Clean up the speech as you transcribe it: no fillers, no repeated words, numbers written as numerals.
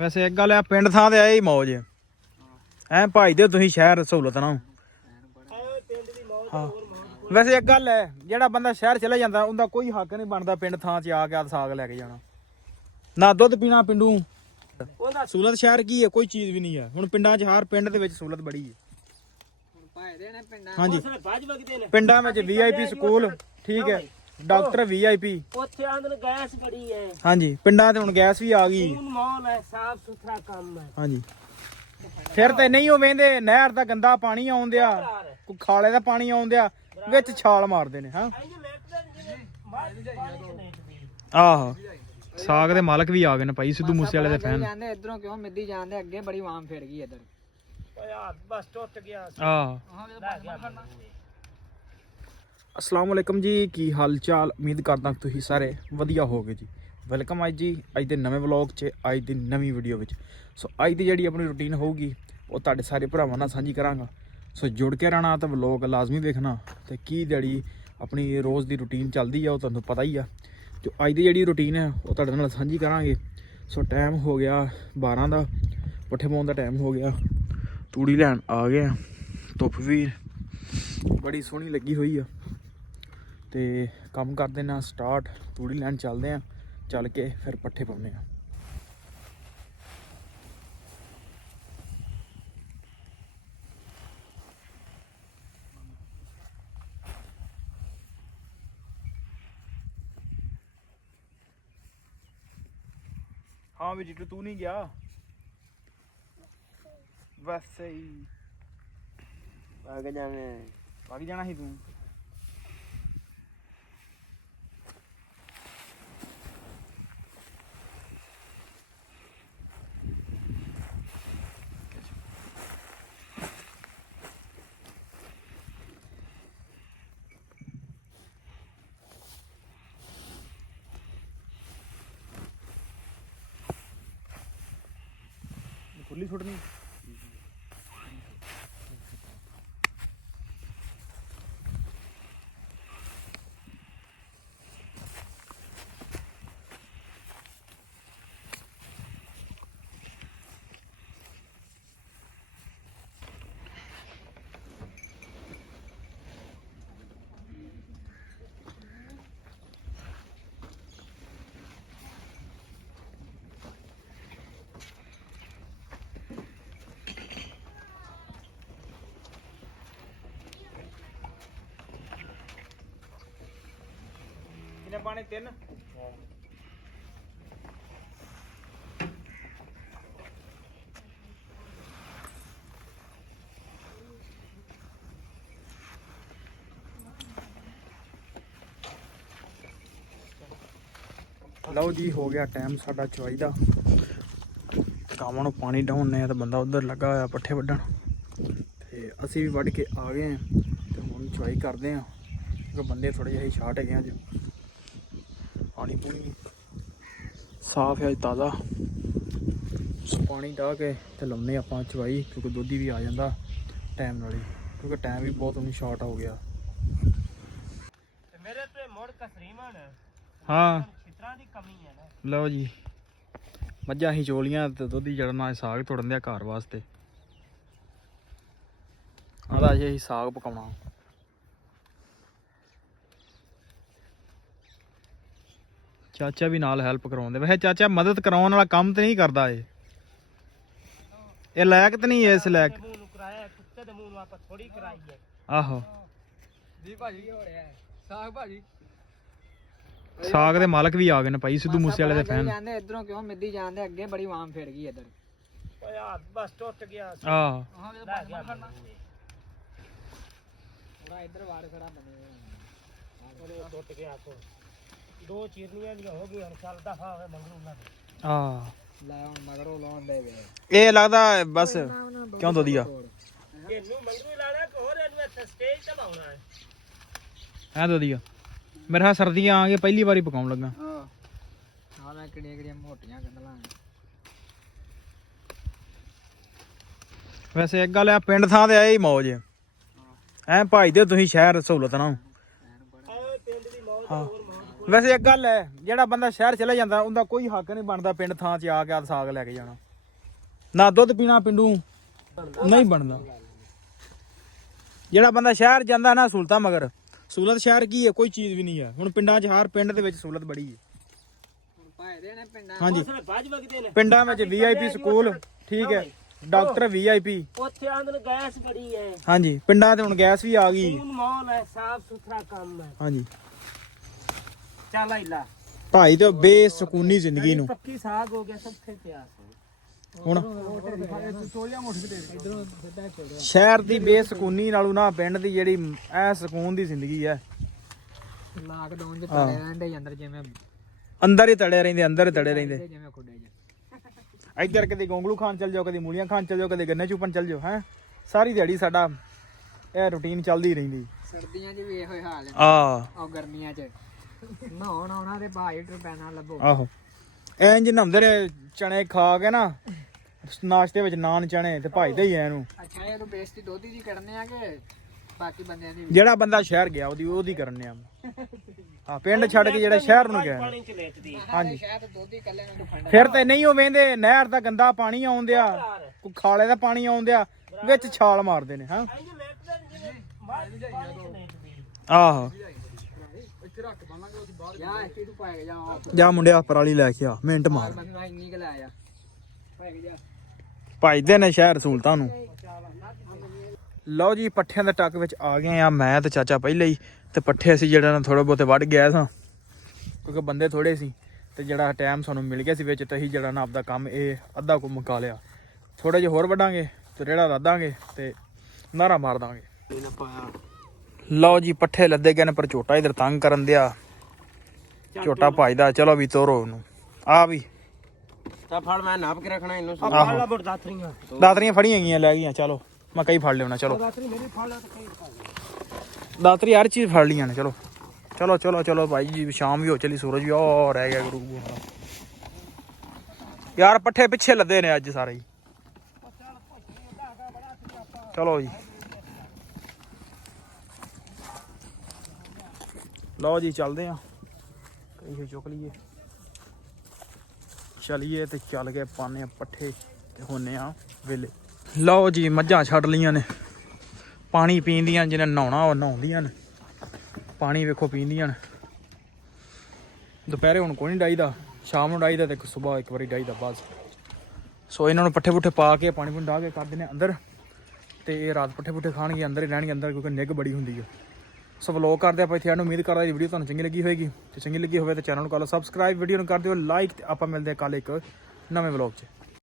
ਵੈਸੇ ਇੱਕ ਗੱਲ ਆ, ਪਿੰਡ ਥਾਂ ਤੇ ਆਏ ਹੀ ਮੌਜ ਐ ਭਾਈ ਦੇ ਤੁਸੀਂ ਸ਼ਹਿਰ ਸਹੂਲਤ ਨਾ। ਹਾਂ ਵੈਸੇ ਇੱਕ ਗੱਲ ਹੈ, ਜਿਹੜਾ ਬੰਦਾ ਸ਼ਹਿਰ ਚਲਾ ਜਾਂਦਾ ਉਹਦਾ ਕੋਈ ਹੱਕ ਨਹੀਂ ਬਣਦਾ ਪਿੰਡ ਥਾਂ 'ਚ ਆ ਕੇ ਸਾਗ ਲੈ ਕੇ ਜਾਣਾ, ਨਾ ਦੁੱਧ ਪੀਣਾ ਪਿੰਡੂ। ਸਹੂਲਤ ਸ਼ਹਿਰ ਕੀ ਹੈ? ਕੋਈ ਚੀਜ਼ ਵੀ ਨਹੀਂ ਹੈ। ਹੁਣ ਪਿੰਡਾਂ 'ਚ ਹਰ ਪਿੰਡ ਦੇ ਵਿੱਚ ਸਹੂਲਤ ਬੜੀ ਹੈ। ਹਾਂਜੀ ਪਿੰਡਾਂ ਵਿੱਚ VIP ਸਕੂਲ ਠੀਕ ਹੈ, ਡਾਕਟਰ VIP ਉੱਥੇ ਆਂਦਰ ਗੈਸ ਬੜੀ ਹੈ। ਹਾਂਜੀ ਪਿੰਡਾਂ ਤੇ ਹੁਣ ਗੈਸ ਵੀ ਆ ਗਈ। ਮਾਹੌਲ ਹੈ, ਸਾਫ ਸੁਥਰਾ ਕੰਮ ਹੈ। ਹਾਂਜੀ ਫਿਰ ਤੇ ਨਹੀਂ ਉਹ ਵੇਂਦੇ ਨਹਿਰ ਦਾ ਗੰਦਾ ਪਾਣੀ ਆਉਂਦਿਆ, ਕੋਈ ਖਾਲੇ ਦਾ ਪਾਣੀ ਆਉਂਦਿਆ, ਵਿੱਚ ਛਾਲ ਮਾਰਦੇ ਨੇ। ਹਾਂ ਆਹੋ ਸਾਗ ਦੇ ਮਾਲਕ ਵੀ ਆ ਗਏ ਨੇ ਭਾਈ, ਸਿੱਧੂ ਮੂਸੇ ਵਾਲੇ ਦੇ ਫੈਨ। ਜਾਂਦੇ ਇਧਰੋਂ ਕਿਉਂ ਮਿੱਦੀ ਜਾਂਦੇ, ਅੱਗੇ ਬੜੀ ਆਵਾਮ ਫੇੜ ਗਈ ਇਧਰ। ਓਏ ਬਸ ਟੁੱਟ ਗਿਆ। अस्सलाम वालेकुम जी, की हाल चाल? उम्मीद करदा तुसीं सारे वधिया होगे जी। वेलकम अज जी अज दे नवें व्लॉग च, अज दी नवीं वीडियो विच। सो अज दी जिहड़ी अपनी रूटीन होगी वो तुहाडे सारे भरावां नाल सांझी करांगा। सो जुड़ के रहना तो व्लॉग लाजमी देखना। तो की जिहड़ी अपनी रोज़ दी रूटीन चलदी है वो तुहानूं पता ही आ। जो अज दी जिहड़ी रूटीन है वो तुहाडे नाल सांझी करांगे। सो टाइम हो गया 12 दा, पट्ठे पाउण दा टाइम हो गया, तूड़ी लैण आ गए। धुप्प भी बड़ी सोहनी लगी हुई है। तो काम कर देना स्टार्ट, तूड़ी लैन चलते हैं, चल के फिर पट्ठे पाने। हाँ भी जीटू तू नहीं गया? वैसे ही आगे जाना ही तू। खुली छुटनी पाने 3 लो जी। हो गया टाइम साडा चवाई दा। गावां नूं पानी ढाउणे तो बंदा उधर लगा होया पट्ठे वड्ढण, ते असीं भी वड्ढ के आ गए हैं। तो हुण चवाई करदे हां क्योंकि बंदे थोड़े जिहे शार्ट हैगे अज। पानी पूनी साफ है ताज़ा। पानी डाह के तो लाने आप चवाई, क्योंकि दुध भी आ जाता टाइम नाल ही, क्योंकि टाइम भी बहुत उन्हें शॉर्ट हो गया। मेरे पे मोड़ कसरीमन हाँ दी कमी है ना। लो जी मझां ही चोलियां तो दुध ही चढ़ना, साग तुड़न दिया घर वास्ते। आदा जी साग पकाउणा। चाचा भी नाल हैल्प करवाउंदे। वैसे चाचा मदद कराउण वाला काम तो नहीं करदा ये लायक तो नहीं है इस लायक। आहो साग दे मालक भी आ गए ने भाई, सिद्धू मूसे वाले दे फैन। ਜਾਂਦੇ ਇਧਰੋਂ ਕਿਉਂ ਮਿੱਦੀ ਜਾਂਦੇ, ਅੱਗੇ ਬੜੀ ਆਵਾਮ ਫੇੜ ਗਈ ਇਧਰ। ਓਏ ਬਸ ਟੁੱਟ ਗਿਆ। ਆਹ ਥੋੜਾ ਇਧਰ ਵਾਰ ਖੜਾ ਬਣੇ ਉਹ ਟੁੱਟ ਗਿਆ। ਕੋ 2 ਚੀਰਨੀਆਂ ਦੀਆਂ ਹੋ ਗਈਆਂ, ਚੱਲਦਾ ਹਾਂ ਮੰਗਲੂ ਨਾ। ਲੈ ਹੁਣ ਮਗਰੋਂ ਲਾਉਣ ਦੇ ਵੇ। ਇਹ ਲੱਗਦਾ ਬਸ ਕਿਉਂ ਦੋਦੀਆ ਇਹਨੂੰ ਮੰਗਲੂ ਲਾਣਾ ਕਿ ਹੋਰ ਇਹਨੂੰ ਇੱਥੇ ਸਟੇਜ ਤੇ ਪਾਉਣਾ ਹੈ। ਐ ਦੋਦੀਆ ਮੇਰੇ ਹਾਂ ਸਰਦੀਆਂ ਆ ਗਏ, ਪਹਿਲੀ ਵਾਰੀ ਪਕਾਉਣ ਲੱਗਾ। ਹਾਂ ਮੈਂ ਕਿਹੜੀਆਂ ਮੋਟੀਆਂ ਗੰਡਲਾਂ। ਵੈਸੇ ਇੱਕ ਗੱਲ ਆ, ਪਿੰਡ ਥਾਂ ਤੇ ਆਏ ਹੀ ਮੌਜ ਐ ਭਾਈ ਦੇ ਤੁਸੀਂ ਸ਼ਹਿਰ ਸਹੂਲਤ ਨਾ। ਪਿੰਡ ਦੀ ਮੌਜ ਹਾਂ ਵੈਸੇ ਇੱਕ ਗੱਲ ਹੈ, ਜਿਹੜਾ ਬੰਦਾ ਸ਼ਹਿਰ ਚਲਾ ਜਾਂਦਾ ਉਹਦਾ ਕੋਈ ਹੱਕ ਨਹੀਂ ਬਣਦਾ ਪਿੰਡ ਥਾਂ 'ਚ ਆ ਕੇ ਸਾਗ ਲੈ ਕੇ ਜਾਣਾ। ਨਾ ਦੁੱਧ ਪੀਣਾ ਪਿੰਡੂ ਨਹੀਂ ਬਣਦਾ। ਜਿਹੜਾ ਬੰਦਾ ਸ਼ਹਿਰ ਜਾਂਦਾ ਨਾ ਸਹੂਲਤਾਂ ਮਗਰ, ਸਹੂਲਤ ਸ਼ਹਿਰ ਕੀ ਹੈ? ਕੋਈ ਚੀਜ਼ ਵੀ ਨਹੀਂ ਹੈ। ਹੁਣ ਪਿੰਡਾਂ 'ਚ ਹਰ ਪਿੰਡ ਦੇ ਵਿੱਚ ਸਹੂਲਤ ਬੜੀ ਹੈ। ਭਾਏ ਦੇ ਨੇ ਪਿੰਡਾਂ ਹਾਂਜੀ ਭੱਜ ਵਗਦੇ ਨੇ ਪਿੰਡਾਂ ਵਿੱਚ VIP ਸਕੂਲ ਠੀਕ ਹੈ, ਡਾਕਟਰ VIP। ਉੱਥੇ ਆਂਦਰ ਗੈਸ ਬੜੀ ਹੈ। ਹਾਂਜੀ ਪਿੰਡਾਂ ਤੇ ਹੁਣ ਗੈਸ ਵੀ ਆ ਗਈ। ਹੁਣ ਮਾਹੌਲ ਹੈ, ਸਾਫ ਸੁਥਰਾ ਕੰਮ ਹੈ। ਹਾਂਜੀ ਚੱਲ ਆਈਲਾ ਭਾਈ ਤੇ ਬੇਸਕੂਨੀ ਜ਼ਿੰਦਗੀ ਨੂੰ ਪੱਕੀ ਸਾਗ ਹੋ ਗਿਆ ਸਭ ਤੇ ਪਿਆਸ ਹੁਣ ਸ਼ਹਿਰ ਦੀ ਬੇਸਕੂਨੀ ਨਾਲੋਂ ਨਾ ਪਿੰਡ ਦੀ ਜਿਹੜੀ ਐ ਸਕੂਨ ਦੀ ਜ਼ਿੰਦਗੀ ਹੈ। ਲਾਕਡਾਊਨ 'ਚ ਤੜੇ ਰਹਿੰਦੇ ਅੰਦਰ ਜਿਵੇਂ ਅੰਦਰ ਹੀ ਤੜੇ ਰਹਿੰਦੇ, ਅੰਦਰ ਹੀ ਤੜੇ ਰਹਿੰਦੇ। ਜਿਵੇਂ ਖੁੱਡੇ 'ਚ ਇੱਧਰ ਕਦੇ ਗੋਂਗਲੂ ਖਾਨ ਚੱਲ ਜਾਓ, ਕਦੇ ਮੂਲੀਆਂ ਖਾਨ ਚੱਲ ਜਾਓ, ਕਦੇ ਗੰਨੇ ਚੂਪਨ ਚੱਲ ਜਾਓ। ਹੈ ਸਾਰੀ ਦਿਹਾੜੀ ਸਾਡਾ ਇਹ ਰੁਟੀਨ ਚੱਲਦੀ ਰਹਿੰਦੀ। ਸਰਦੀਆਂ 'ਚ ਵੀ ਇਹੋ ਹੀ ਹਾਲ ਹੈ। ਆ ਉਹ ਗਰਮੀਆਂ 'ਚ ਨਹਾਉਣ ਆਉਣਾ ਤੇ ਭਾਈ ਟਰਪੈਨਾ ਲੱਭੋ। ਆਹੋ ਇੰਜ ਨਹਾਉਂਦੇ ਨੇ ਚਣੇ ਖਾ ਕੇ ਨਾ, ਨਾਸ਼ਤੇ ਵਿੱਚ ਨਾਨ ਚਣੇ ਤੇ ਭਜਦੇ ਹੀ ਐ ਇਹਨੂੰ। ਅੱਛਾ ਇਹਨੂੰ ਬੇਇੱਜ਼ਤੀ ਦੋਧੀ ਦੀ ਕਰਨੇ ਆ ਕਿ ਬਾਕੀ ਬੰਦਿਆਂ ਦੀ? ਜਿਹੜਾ ਬੰਦਾ ਸ਼ਹਿਰ ਗਿਆ ਉਹਦੀ ਕਰਨੇ ਆ। ਹਾਂ ਪਿੰਡ ਛੱਡ ਕੇ ਜਿਹੜਾ ਸ਼ਹਿਰ ਨੂੰ ਗਿਆ। ਪਾਣੀ ਚ ਲੇਟਦੀ ਹਾਂਜੀ ਸ਼ਾਇਦ ਦੋਧੀ ਕੱਲੇ ਨੂੰ ਫੰਡ ਫਿਰ ਤੇ ਨਹੀਂ ਉਹ ਵੇਂਦੇ ਨਹਿਰ ਦਾ ਗੰਦਾ ਪਾਣੀ ਆਉਂਦਿਆ, ਕੋਈ ਖਾਲੇ ਦਾ ਪਾਣੀ ਆਉਂਦਿਆ, ਵਿੱਚ ਛਾਲ ਮਾਰਦੇ ਨੇ। ਹਾਂ ਇੰਜ ਲੇਟਦੇ ਨੇ ਜਿਵੇਂ ਮਾਰ ਪਾਣੀ ਚ ਲੇਟਦੀ। ਆਹੋ ਯਾ ਇੱਥੇ ਤੂੰ ਪਾਏਗਾ ਜਾ ਜਾ ਮੁੰਡਿਆ ਪਰਾਲੀ ਲੈ ਕੇ ਆ, ਮਿੰਟ ਮਾਰ। ਬੰਦਾ ਇੰਨੀ ਕੁ ਲੈ ਆ ਪਾਏਗਾ ਜਾ ਭਜਦੇ ਨੇ ਸ਼ਹਿਰ ਸਹੂਲਤਾਂ ਨੂੰ। ਲਓ ਜੀ ਪੱਠਿਆਂ ਦੇ ਟੱਕ ਵਿੱਚ ਆ ਗਏ ਆ ਮੈਂ ਤੇ ਚਾਚਾ ਪਹਿਲੇ ਹੀ। ਤੇ ਪੱਠੇ ਅਸੀਂ ਜਿਹੜਾ ਨਾ ਥੋੜੇ ਬਹੁਤੇ ਵੱਢ ਗਿਆ ਸਾਂ ਕਿਉਂਕਿ ਬੰਦੇ ਥੋੜੇ ਸੀ ਤੇ ਜਿਹੜਾ ਟਾਈਮ ਸਾਨੂੰ ਮਿਲ ਗਿਆ ਸੀ ਵਿੱਚ ਤੇ ਅਸੀਂ ਜਿਹੜਾ ਨਾ ਆਪਦਾ ਕੰਮ ਇਹ ਅੱਧਾ ਕੁ ਮੁਕਾ ਲਿਆ। ਥੋੜੇ ਜਿਹੇ ਹੋਰ ਵੱਢਾਂਗੇ ਤੇ ਰੇੜਾ ਲੱਦਾਂਗੇ ਤੇ ਨਾਰਾ ਮਾਰ ਦਾਂਗੇ। ਲਓ ਜੀ ਪੱਠੇ ਲੱਦੇ ਗਏ ਨੇ ਪਰ ਝੋਟਾ ਇਧਰ ਤੰਗ ਕਰਨ ਦਿਆ। ਝੋਟਾ ਭਜਦਾ, ਚਲੋ ਵੀ ਤੋਰੋ ਉਹਨੂੰ। ਆ ਵੀ ਤਾਂ ਫੜ ਮੈਂ ਨਾਪ ਕੇ ਰੱਖਣਾ ਇਹਨੂੰ। ਆਹੋ। ਲਾ ਬੜ ਦਾਤਰੀਆਂ ਦਾਤਰੀਆਂ ਫੜੀਆਂ ਗਈਆਂ ਲੈ ਗਈਆਂ। ਚਲੋ ਮੈਂ ਕਈ ਫੜ ਲਿਆਉਣਾ। ਚਲੋ ਦਾਤਰੀ ਮੇਰੀ ਫੜ ਲਾ ਤੇ ਕਈ ਫੜ। ਦਾਤਰੀ ਹਰ ਚੀਜ਼ ਫੜ ਲਈਆਂ ਨੇ। ਚਲੋ ਚਲੋ ਚਲੋ ਚਲੋ ਭਾਈ ਜੀ ਸ਼ਾਮ ਵੀ ਹੋ ਚਲੀ, ਸੂਰਜ ਵੀ ਉਹ ਰਹਿ ਗਿਆ ਗੁਰੂ ਯਾਰ। ਪੱਠੇ ਪਿੱਛੇ ਲੱਦੇ ਨੇ ਅੱਜ ਸਾਰੇ ਹੀ। ਚਲੋ ਜੀ ਲਓ ਜੀ ਚੱਲਦੇ ਆ। ਕਈ ਚੁੱਕ ਲਈਏ ਚਲੀਏ ਤੇ ਚੱਲ ਗਏ ਪਾਣੇ ਪੱਠੇ ਤੇ ਹੋਨੇ ਆ ਵੇਲੇ। ਲਓ ਜੀ ਮੱਝਾਂ ਛੱਡ ਲਈਆਂ ਨੇ, ਪਾਣੀ ਪੀਂਦੀਆਂ, ਜਿਹਨੇ ਨਹਾਉਣਾ ਉਹ ਨਹਾਉਂਦੀਆਂ ਨੇ। ਪਾਣੀ ਵੇਖੋ ਪੀਂਦੀਆਂ ਨੇ। ਦੁਪਹਿਰੇ ਹੁਣ ਕੋਈ ਨਹੀਂ ਡਾਈਦਾ, ਸ਼ਾਮ ਨੂੰ ਡਾਈਦਾ ਤੇ ਸਵੇਰ ਇੱਕ ਵਾਰੀ ਡਾਈਦਾ ਬਸ। ਸੋ ਇਹਨਾਂ ਨੂੰ ਪੱਠੇ ਪੁੱਠੇ ਪਾ ਕੇ ਪਾਣੀ ਪੁਣੀ ਡਾ ਕੇ ਕਰ ਦਿੰਦੇ ਅੰਦਰ ਤੇ ਇਹ ਰਾਤ ਪੱਠੇ ਪੁੱਠੇ ਖਾਣਗੇ, ਅੰਦਰ ਹੀ ਰਹਿਣਗੇ ਅੰਦਰ, ਕਿਉਂਕਿ ਨਿੱਘ ਬੜੀ ਹੁੰਦੀ ਹੈ। ਸੋ ਵਲੋਗ ਕਰਦੇ ਆਪਾਂ ਇੱਥੇ। ਉਮੀਦ ਕਰਦਾ ਇਹ ਵੀਡੀਓ ਤੁਹਾਨੂੰ ਚੰਗੀ ਲੱਗੀ ਹੋਏਗੀ। ਤੇ ਚੰਗੀ ਲੱਗੀ ਹੋਵੇ ਤਾਂ ਚੈਨਲ ਨੂੰ ਕਰ ਲਓ ਸਬਸਕ੍ਰਾਈਬ, ਵੀਡੀਓ ਨੂੰ ਕਰ ਦਿਓ ਲਾਈਕ ਤੇ ਆਪਾਂ ਮਿਲਦੇ ਹਾਂ ਕੱਲ ਇੱਕ ਨਵੇਂ ਵਲੋਗ 'ਚ।